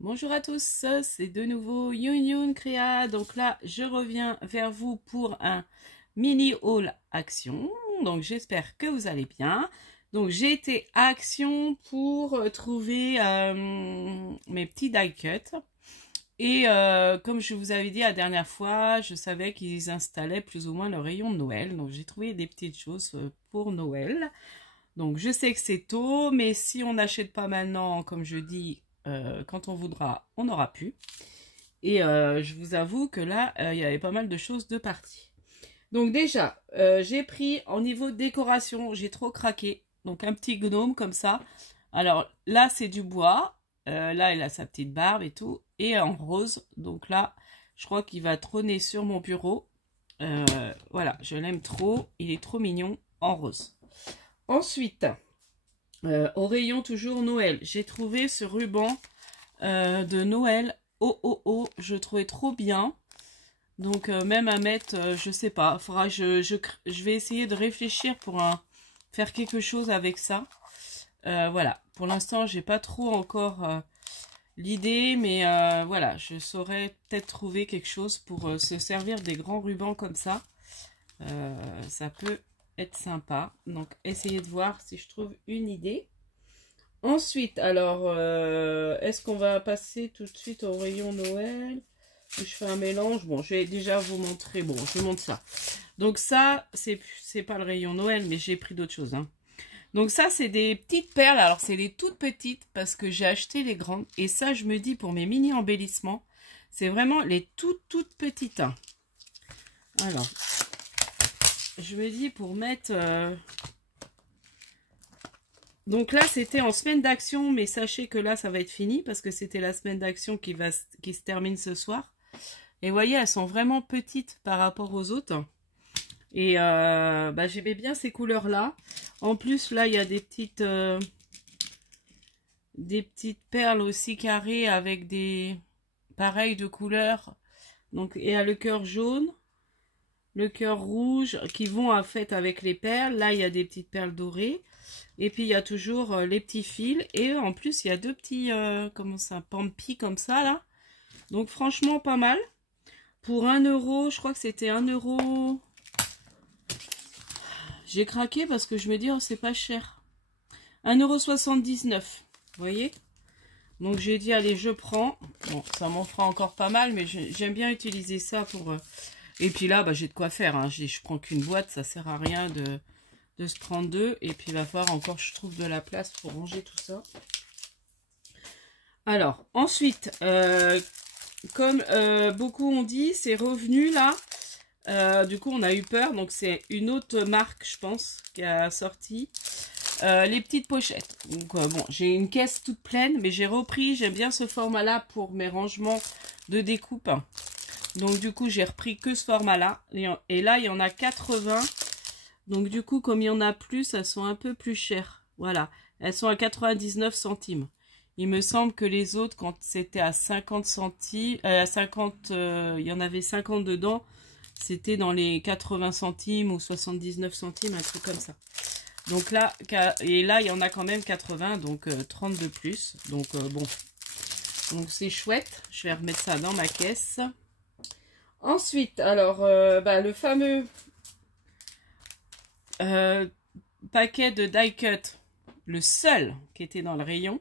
Bonjour à tous, c'est de nouveau Youn Créa. Donc là, je reviens vers vous pour un mini haul Action. Donc j'espère que vous allez bien. Donc j'ai été à Action pour trouver mes petits die cuts. Et comme je vous avais dit la dernière fois, je savais qu'ils installaient plus ou moins le rayon de Noël. Donc j'ai trouvé des petites choses pour Noël. Donc je sais que c'est tôt, mais si on n'achète pas maintenant, comme je dis, quand on voudra, on aura pu. Et je vous avoue que là, il y avait pas mal de choses de partie. Donc déjà, j'ai pris en niveau décoration, j'ai trop craqué. Donc un petit gnome comme ça. Alors là, c'est du bois. Là, il a sa petite barbe et tout. Et en rose. Donc là, je crois qu'il va trôner sur mon bureau. Voilà, je l'aime trop. Il est trop mignon en rose. Ensuite, au rayon toujours Noël, j'ai trouvé ce ruban de Noël. Oh, je trouvais trop bien. Donc même à mettre, je sais pas, faudra je vais essayer de réfléchir pour faire quelque chose avec ça. Voilà, pour l'instant j'ai pas trop encore l'idée, mais voilà, je saurais peut-être trouver quelque chose pour se servir des grands rubans comme ça. Ça peut être sympa, donc essayez de voir si je trouve une idée. Ensuite, alors, est-ce qu'on va passer tout de suite au rayon Noël? Je fais un mélange. Bon, je vais déjà vous montrer. Bon, je vous montre ça. Donc ça, c'est pas le rayon Noël, mais j'ai pris d'autres choses. Hein. Donc ça, c'est des petites perles. Alors, c'est les toutes petites parce que j'ai acheté les grandes. Et ça, je me dis, pour mes mini embellissements, c'est vraiment les toutes petites. Hein. Alors, je me dis pour mettre... Donc là, c'était en semaine d'action, mais sachez que là, ça va être fini parce que c'était la semaine d'action qui se termine ce soir. Et vous voyez, elles sont vraiment petites par rapport aux autres. Et j'aimais bien ces couleurs-là. En plus, là, il y a des petites perles aussi carrées avec des pareils de couleurs. Donc, et à le cœur jaune, le cœur rouge qui vont en fait avec les perles. Là, il y a des petites perles dorées. Et puis, il y a toujours les petits fils. Et en plus, il y a deux petits, comment ça, pampi comme ça, là. Donc, franchement, pas mal. Pour 1 €, je crois que c'était 1 €. J'ai craqué parce que je me dis, oh, c'est pas cher. 1,79 €. Vous voyez? Donc, j'ai dit, allez, je prends. Bon, ça m'en fera encore pas mal, mais j'aime bien utiliser ça pour... Et puis là, j'ai de quoi faire. Hein. Je prends qu'une boîte, ça sert à rien de se prendre deux. Et puis, il va falloir encore, je trouve, de la place pour ranger tout ça. Alors, ensuite, comme beaucoup ont dit, c'est revenu là. Du coup, on a eu peur. Donc, c'est une autre marque, je pense, qui a sorti les petites pochettes. Donc, bon, j'ai une caisse toute pleine, mais j'ai repris. J'aime bien ce format-là pour mes rangements de découpe. Donc, du coup, j'ai repris que ce format-là. Et là, il y en a 80. Donc, du coup, comme il y en a plus, elles sont un peu plus chères. Voilà. Elles sont à 99 centimes. Il me semble que les autres, quand c'était à 50 centimes, il y en avait 50 dedans, c'était dans les 80 centimes ou 79 centimes, un truc comme ça. Donc là, et là, il y en a quand même 80, donc 30 de plus. Donc bon, donc c'est chouette. Je vais remettre ça dans ma caisse. Ensuite, alors, le fameux paquet de die cut, le seul qui était dans le rayon.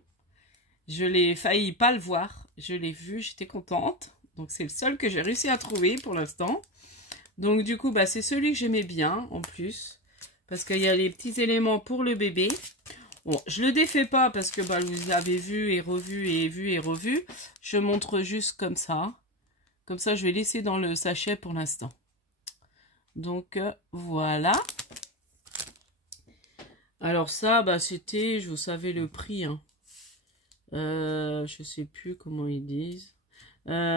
Je l'ai failli pas le voir. Je l'ai vu, j'étais contente. Donc, c'est le seul que j'ai réussi à trouver pour l'instant. Donc, du coup, c'est celui que j'aimais bien, en plus. Parce qu'il y a les petits éléments pour le bébé. Bon, je le défais pas parce que vous avez vu et revu et vu et revu. Je montre juste comme ça. Comme ça, je vais laisser dans le sachet pour l'instant. Donc, voilà. Alors ça, c'était, vous savez le prix, hein. Je sais plus comment ils disent.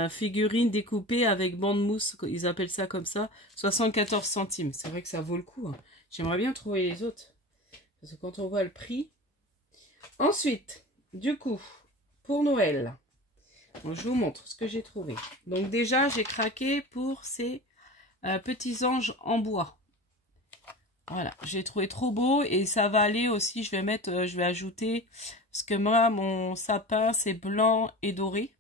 Figurine découpée avec bande mousse, ils appellent ça comme ça, 74 centimes. C'est vrai que ça vaut le coup. Hein. J'aimerais bien trouver les autres. Parce que quand on voit le prix. Ensuite, du coup, pour Noël, bon, je vous montre ce que j'ai trouvé. Donc déjà, j'ai craqué pour ces petits anges en bois. Voilà, j'ai trouvé trop beau et ça va aller aussi, je vais ajouter Parce que moi, mon sapin, c'est blanc et doré.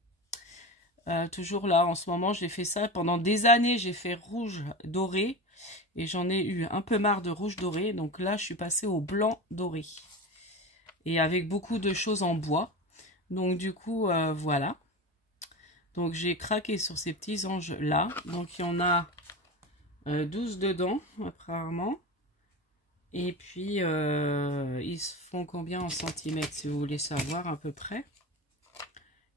Toujours là, en ce moment, j'ai fait ça. Pendant des années, j'ai fait rouge doré. Et j'en ai eu un peu marre de rouge doré. Donc là, je suis passée au blanc doré. Et avec beaucoup de choses en bois. Donc du coup, voilà. Donc j'ai craqué sur ces petits anges là. Donc il y en a 12 dedans, apparemment. Et puis, ils font combien en centimètres, si vous voulez savoir à peu près.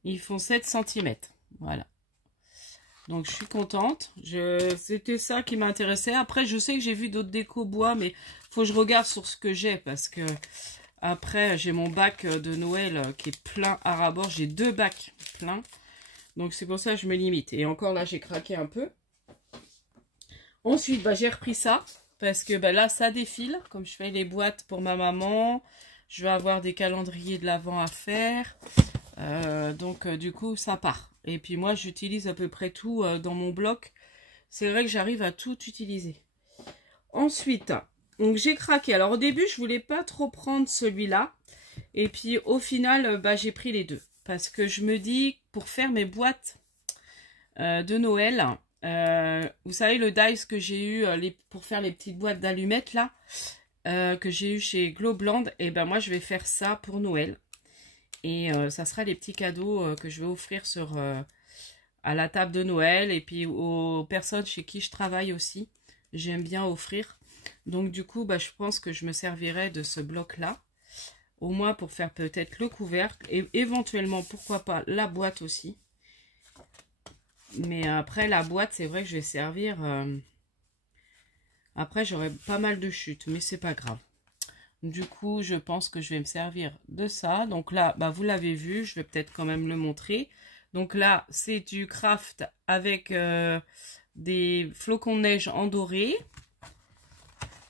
Ils font 7 centimètres. Voilà. Donc, je suis contente. C'était ça qui m'intéressait. Après, je sais que j'ai vu d'autres déco bois, mais faut que je regarde sur ce que j'ai parce que après, j'ai mon bac de Noël qui est plein à ras-bord. J'ai 2 bacs pleins. Donc, c'est pour ça que je me limite. Et encore là, j'ai craqué un peu. Ensuite, bah, j'ai repris ça. Parce que bah, là, ça défile. Comme je fais les boîtes pour ma maman. Je vais avoir des calendriers de l'Avent à faire. Donc, du coup, ça part. Et puis moi, j'utilise à peu près tout dans mon bloc. C'est vrai que j'arrive à tout utiliser. Ensuite, donc j'ai craqué. Alors, au début, je voulais pas trop prendre celui-là. Et puis, au final, bah, j'ai pris les deux. Parce que je me dis, pour faire mes boîtes de Noël... vous savez le dice que j'ai eu pour faire les petites boîtes d'allumettes là, que j'ai eu chez Globland, et ben moi je vais faire ça pour Noël. Et ça sera les petits cadeaux que je vais offrir à la table de Noël et puis aux personnes chez qui je travaille aussi. J'aime bien offrir. Donc du coup, bah, je pense que je me servirai de ce bloc là. Au moins pour faire peut-être le couvercle et éventuellement, pourquoi pas, la boîte aussi. Mais après, la boîte, c'est vrai que je vais servir... Après, j'aurai pas mal de chutes, mais c'est pas grave. Du coup, je pense que je vais me servir de ça. Donc là, bah, vous l'avez vu, je vais peut-être quand même le montrer. Donc là, c'est du craft avec des flocons de neige en doré.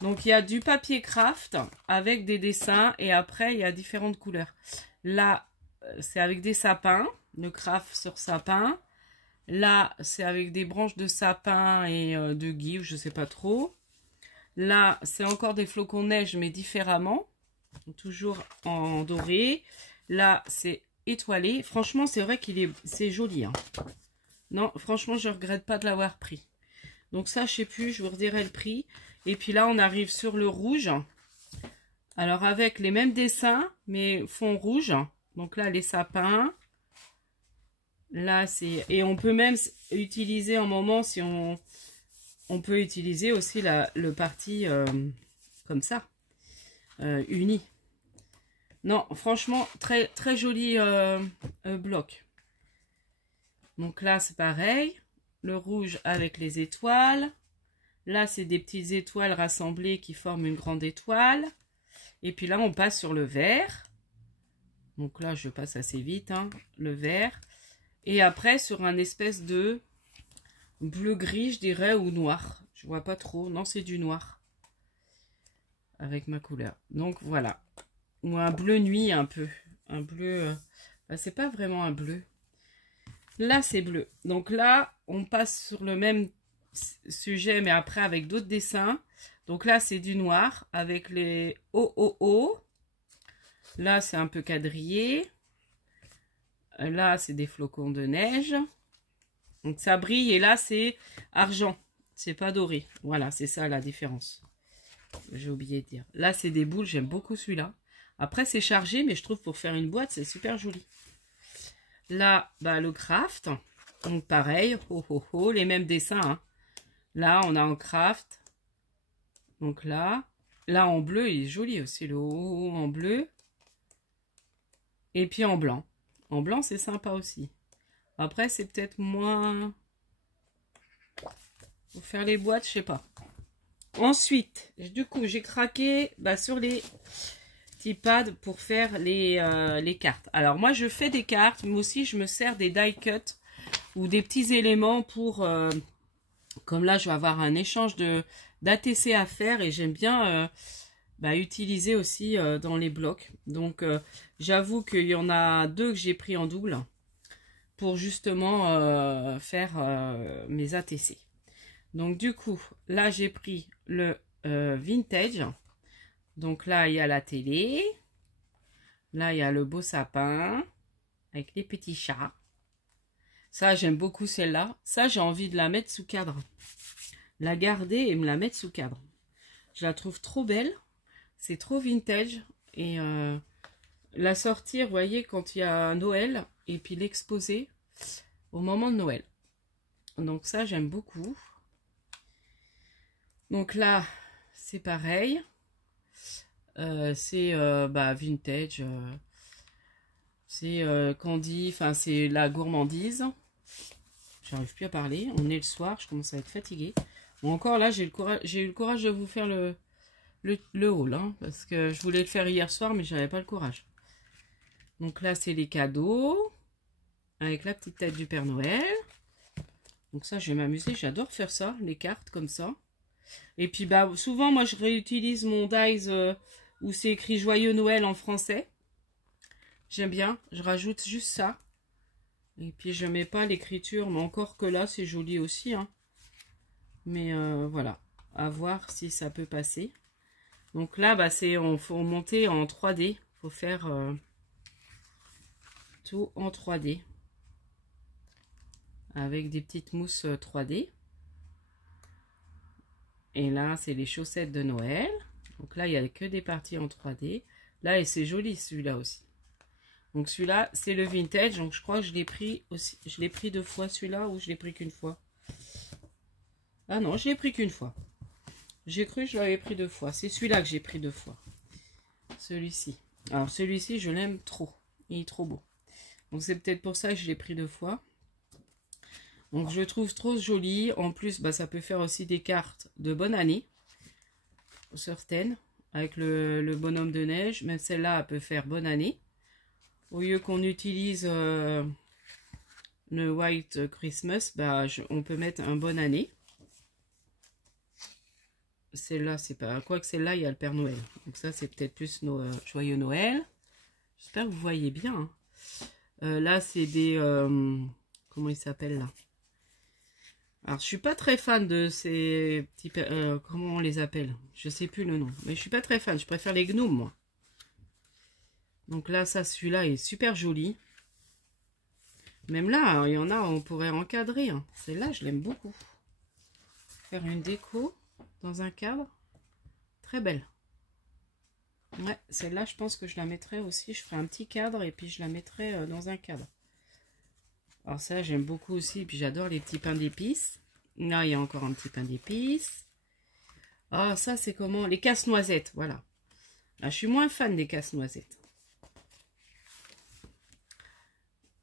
Donc, il y a du papier craft avec des dessins. Et après, il y a différentes couleurs. Là, c'est avec des sapins. Le craft sur sapin. Là, c'est avec des branches de sapin et de gui, je sais pas trop. Là, c'est encore des flocons de neige, mais différemment. Toujours en doré. Là, c'est étoilé. Franchement, c'est vrai c'est joli. Hein. Non, franchement, je regrette pas de l'avoir pris. Donc ça, je sais plus, je vous redirai le prix. Et puis là, on arrive sur le rouge. Alors, avec les mêmes dessins, mais fond rouge. Donc là, les sapins. Là, c'est... Et on peut même utiliser un moment, si on peut utiliser aussi le parti comme ça, uni. Non, franchement, très, très joli bloc. Donc là, c'est pareil. Le rouge avec les étoiles. Là, c'est des petites étoiles rassemblées qui forment une grande étoile. Et puis là, on passe sur le vert. Donc là, je passe assez vite, hein, le vert. Et après, sur un espèce de bleu-gris, je dirais, ou noir. Je vois pas trop. Non, c'est du noir. Avec ma couleur. Donc, voilà. Ou un bleu nuit, un peu. Un bleu... bah, c'est pas vraiment un bleu. Là, c'est bleu. Donc là, on passe sur le même sujet, mais après avec d'autres dessins. Donc là, c'est du noir avec les OOO. Là, c'est un peu quadrillé. Là, c'est des flocons de neige. Donc, ça brille. Et là, c'est argent. C'est pas doré. Voilà, c'est ça la différence. J'ai oublié de dire. Là, c'est des boules. J'aime beaucoup celui-là. Après, c'est chargé, mais je trouve pour faire une boîte, c'est super joli. Là, bah, le craft. Donc, pareil. Les mêmes dessins. Hein. Là, on a en craft. Donc là. Là, en bleu, il est joli aussi. Le haut en bleu. Et puis en blanc. En blanc, c'est sympa aussi. Après, c'est peut-être moins... Pour faire les boîtes, je sais pas. Ensuite, du coup, j'ai craqué sur les petits pads pour faire les cartes. Alors, moi, je fais des cartes, mais aussi, je me sers des die cut ou des petits éléments pour... comme là, je vais avoir un échange d'ATC à faire et j'aime bien... utiliser aussi dans les blocs. Donc, j'avoue qu'il y en a 2 que j'ai pris en double pour justement faire mes ATC. Donc, du coup, là, j'ai pris le vintage. Donc là, il y a la télé, Là, il y a le beau sapin avec les petits chats. Ça, j'aime beaucoup celle-là. Ça, j'ai envie de la mettre sous cadre. La garder et me la mettre sous cadre. Je la trouve trop belle. C'est trop vintage. Et la sortir, vous voyez, quand il y a Noël. Et puis l'exposer au moment de Noël. Donc ça, j'aime beaucoup. Donc là, c'est pareil. C'est vintage. C'est Candy. Enfin, c'est la gourmandise. J'arrive plus à parler. On est le soir. Je commence à être fatiguée. Bon, encore là, j'ai eu le courage de vous faire le haul. Hein, parce que je voulais le faire hier soir, mais j'avais pas le courage. Donc là, c'est les cadeaux. Avec la petite tête du Père Noël. Donc ça, je vais m'amuser. J'adore faire ça. Les cartes comme ça. Et puis, bah, souvent, moi, je réutilise mon dies où c'est écrit Joyeux Noël en français. J'aime bien. Je rajoute juste ça. Et puis, je mets pas l'écriture. Mais encore que là, c'est joli aussi. Hein. Mais voilà. À voir si ça peut passer. Donc là, bah, faut monter en 3D. Faut faire tout en 3D. Avec des petites mousses 3D. Et là, c'est les chaussettes de Noël. Donc là, il n'y a que des parties en 3D. Là, et c'est joli celui-là aussi. Donc celui-là, c'est le vintage. Donc je crois que je l'ai pris aussi. Je l'ai pris 2 fois celui-là ou je l'ai pris qu'une fois. Ah non, je l'ai pris qu'une fois. J'ai cru que je l'avais pris 2 fois. C'est celui-là que j'ai pris 2 fois. Celui-ci. Alors celui-ci, je l'aime trop. Il est trop beau. Donc c'est peut-être pour ça que je l'ai pris 2 fois. Donc je trouve trop joli. En plus, bah, ça peut faire aussi des cartes de bonne année. Certaines. Avec le bonhomme de neige. Même celle-là, elle peut faire bonne année. Au lieu qu'on utilise le White Christmas, bah, on peut mettre un bonne année. Celle-là, c'est pas... Quoique celle-là, il y a le Père Noël. Donc ça, c'est peut-être plus Joyeux Noël. J'espère que vous voyez bien. Hein. Là, c'est des... comment ils s'appellent là? Alors, je suis pas très fan de ces petits... comment on les appelle? Je sais plus le nom. Mais je suis pas très fan. Je préfère les gnomes, moi. Donc là, ça, celui-là est super joli. Même là, il y en a, on pourrait encadrer. Hein. Celle-là, je l'aime beaucoup. Faire une déco dans un cadre. Très belle. Ouais, celle-là, je pense que je la mettrai aussi. Je ferai un petit cadre et puis je la mettrai dans un cadre. Alors ça, j'aime beaucoup aussi. Et puis j'adore les petits pains d'épices. Là, il y a encore un petit pain d'épices. Ah, ça, c'est comment? Les casse-noisettes, voilà. Là, je suis moins fan des casse-noisettes.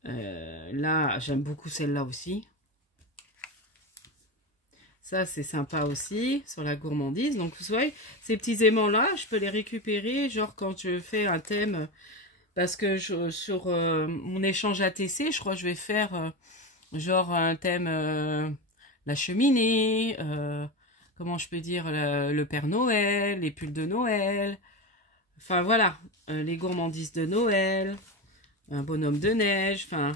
Là, j'aime beaucoup celle-là aussi. Ça, c'est sympa aussi, sur la gourmandise. Donc, vous voyez, ces petits aimants-là, je peux les récupérer, genre quand je fais un thème. Parce que sur mon échange ATC, je crois que je vais faire genre un thème la cheminée, comment je peux dire, le Père Noël, les pulls de Noël. Enfin, voilà, les gourmandises de Noël, un bonhomme de neige, enfin...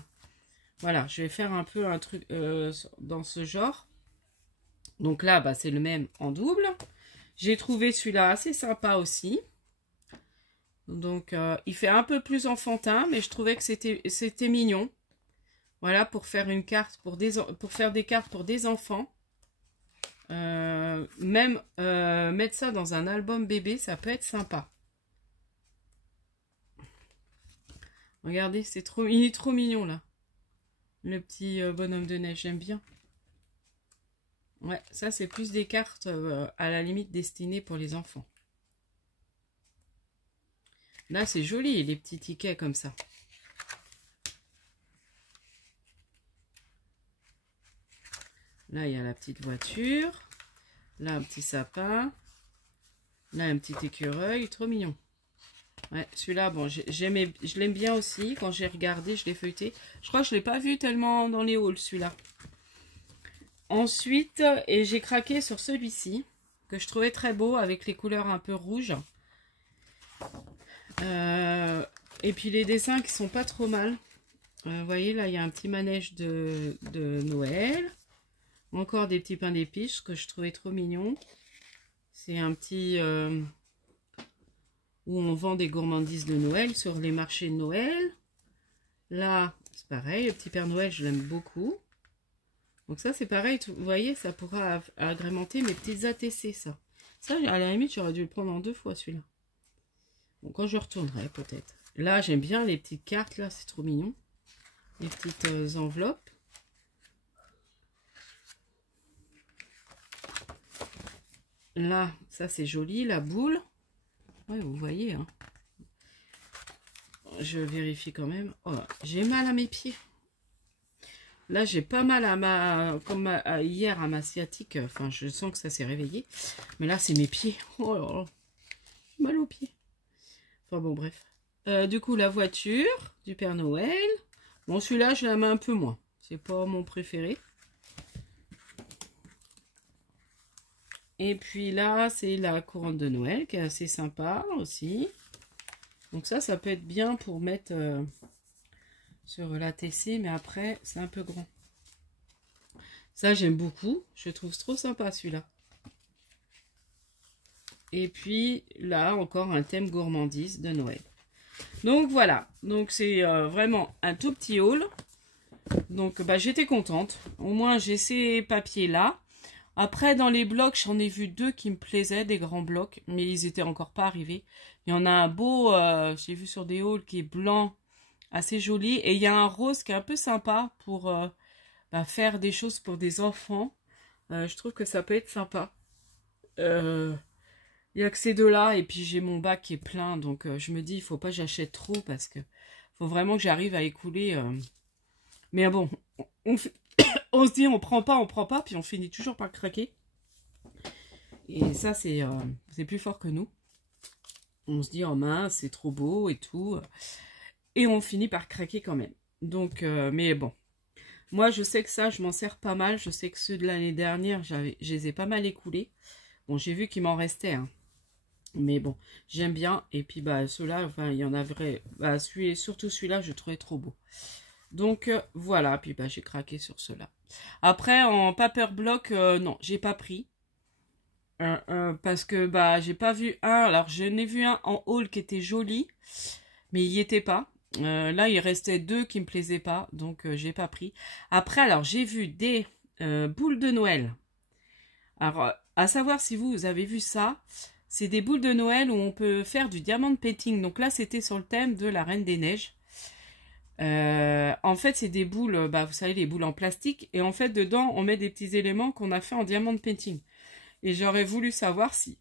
Voilà, je vais faire un peu un truc dans ce genre. Donc là, bah, c'est le même en double. J'ai trouvé celui-là assez sympa aussi. Donc, il fait un peu plus enfantin, mais je trouvais que c'était mignon. Voilà, pour faire une carte pour faire des cartes pour des enfants. Même mettre ça dans un album bébé, ça peut être sympa. Regardez, il est trop mignon là. Le petit bonhomme de neige, j'aime bien. Ouais, ça c'est plus des cartes à la limite destinées pour les enfants. Là c'est joli, les petits tickets comme ça. Là il y a la petite voiture. Là un petit sapin. Là un petit écureuil, trop mignon. Ouais, celui-là, bon, je l'aime bien aussi. Quand j'ai regardé, je l'ai feuilleté. Je crois que je ne l'ai pas vu tellement dans les hauls, celui-là. Ensuite, et j'ai craqué sur celui-ci, que je trouvais très beau, avec les couleurs un peu rouges. Et puis les dessins qui sont pas trop mal. Vous voyez, là, il y a un petit manège de Noël. Encore des petits pains d'épices, que je trouvais trop mignon. C'est un petit... où on vend des gourmandises de Noël sur les marchés de Noël. Là, c'est pareil, le petit Père Noël, je l'aime beaucoup. Donc ça, c'est pareil, vous voyez, ça pourra agrémenter mes petites ATC, ça. Ça, à la limite, j'aurais dû le prendre en 2 fois, celui-là. Bon, quand je retournerai, peut-être. Là, j'aime bien les petites cartes, là, c'est trop mignon. Les petites enveloppes. Là, ça, c'est joli, la boule. Ouais, vous voyez, hein. Je vérifie quand même. Oh, j'ai mal à mes pieds. Là, j'ai pas mal à ma... Comme hier à ma sciatique. Enfin, je sens que ça s'est réveillé. Mais là, c'est mes pieds. Oh là là. J'ai mal aux pieds. Enfin, bon, bref. Du coup, la voiture du Père Noël. Bon, celui-là, je l'aime un peu moins. C'est pas mon préféré. Et puis là, c'est la couronne de Noël qui est assez sympa aussi. Donc ça peut être bien pour mettre sur la TC, mais après, c'est un peu grand. Ça, j'aime beaucoup. Je trouve trop sympa celui-là. Et puis là, encore un thème gourmandise de Noël. Donc voilà. Donc c'est vraiment un tout petit haul. Donc bah, j'étais contente. Au moins, j'ai ces papiers-là. Après, dans les blocs, j'en ai vu 2 qui me plaisaient, des grands blocs, mais ils étaient encore pas arrivés. Il y en a un beau, j'ai vu sur des hauls, qui est blanc, assez joli. Et il y a un rose qui est un peu sympa pour faire des choses pour des enfants. Je trouve que ça peut être sympa. Il n'y a que ces 2-là, et puis j'ai mon bac qui est plein, donc je me dis, il faut pas que j'achète trop, parce que faut vraiment que j'arrive à écouler. Mais bon, on se dit on prend pas, puis on finit toujours par craquer. Et ça, c'est plus fort que nous. On se dit, oh mince, c'est trop beau et tout. Et on finit par craquer quand même. Donc, mais bon. Moi, je sais que ça, je m'en sers pas mal. Je sais que ceux de l'année dernière, je les ai pas mal écoulés. Bon, j'ai vu qu'il m'en restait, hein. Mais bon, j'aime bien. Et puis, bah, ceux-là, enfin, il y en a vrai. Bah, surtout celui-là, je trouvais trop beau. Donc, voilà. Puis, bah, j'ai craqué sur ceux-là. Après, en paper block, non, j'ai pas pris. Parce que, bah, j'ai pas vu un. Alors, je n'ai vu un en haul qui était joli. Mais il n'y était pas. Là, il restait 2 qui me plaisaient pas. Donc, j'ai pas pris. Après, alors, j'ai vu des boules de Noël. Alors, à savoir si vous avez vu ça. C'est des boules de Noël où on peut faire du diamond painting. Donc là, c'était sur le thème de la Reine des Neiges. En fait, c'est des boules, bah, vous savez, les boules en plastique. Et en fait, dedans, on met des petits éléments qu'on a fait en diamond painting. Et j'aurais voulu savoir si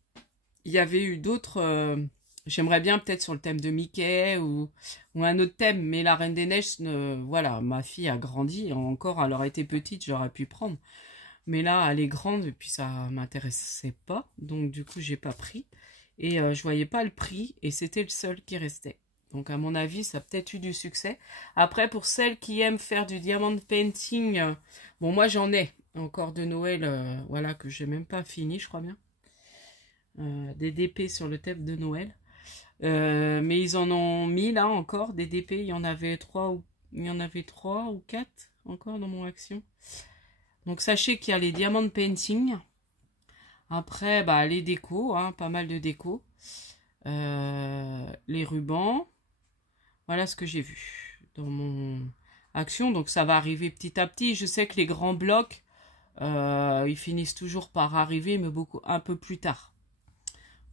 il y avait eu d'autres... J'aimerais bien peut-être sur le thème de Mickey ou un autre thème. Mais la Reine des Neiges, voilà, ma fille a grandi. Encore, elle aurait été petite, j'aurais pu prendre. Mais là, elle est grande et puis ça m'intéressait pas. Donc, du coup, j'ai pas pris. Et je voyais pas le prix. Et c'était le seul qui restait. Donc, à mon avis, ça a peut-être eu du succès. Après, pour celles qui aiment faire du diamond painting, bon, moi, j'en ai encore de Noël, voilà, que j'ai même pas fini, je crois bien. Des DP sur le thème de Noël. Mais ils en ont mis, là, encore, des DP. Il y en avait 3 ou 4 encore dans mon action. Donc, sachez qu'il y a les diamond painting. Après, bah, les décos, hein, pas mal de décos. Les rubans. Voilà ce que j'ai vu dans mon action. Donc, ça va arriver petit à petit. Je sais que les grands blocs, ils finissent toujours par arriver, mais un peu plus tard.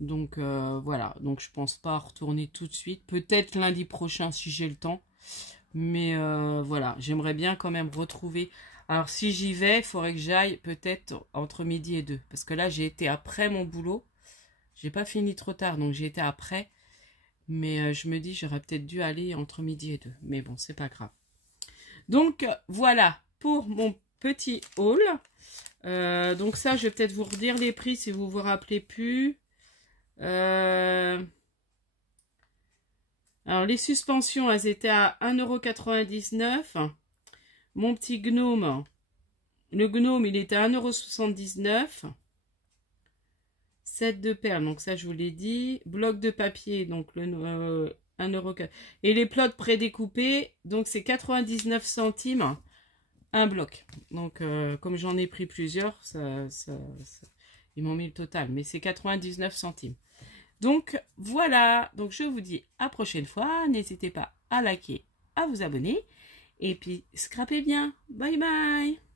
Donc, voilà. Donc, je pense pas retourner tout de suite. Peut-être lundi prochain si j'ai le temps. Mais voilà, j'aimerais bien quand même retrouver... Alors, si j'y vais, il faudrait que j'aille peut-être entre midi et 2. Parce que là, j'ai été après mon boulot. J'ai pas fini trop tard, donc j'ai été après. Mais je me dis, j'aurais peut-être dû aller entre midi et 2. Mais bon, c'est pas grave. Donc, voilà pour mon petit haul. Donc ça, je vais peut-être vous redire les prix si vous vous rappelez plus. Alors, les suspensions, elles étaient à 1,99 €. Mon petit gnome, le gnome, il était à 1,79 €. 7 de perles, donc ça, je vous l'ai dit. Bloc de papier, donc le 1 €. Et les plots prédécoupés, donc c'est 99 centimes un bloc. Donc, comme j'en ai pris plusieurs, ils m'ont mis le total. Mais c'est 99 centimes. Donc voilà, donc je vous dis à prochaine fois. N'hésitez pas à liker, à vous abonner. Et puis, scrapez bien. Bye bye.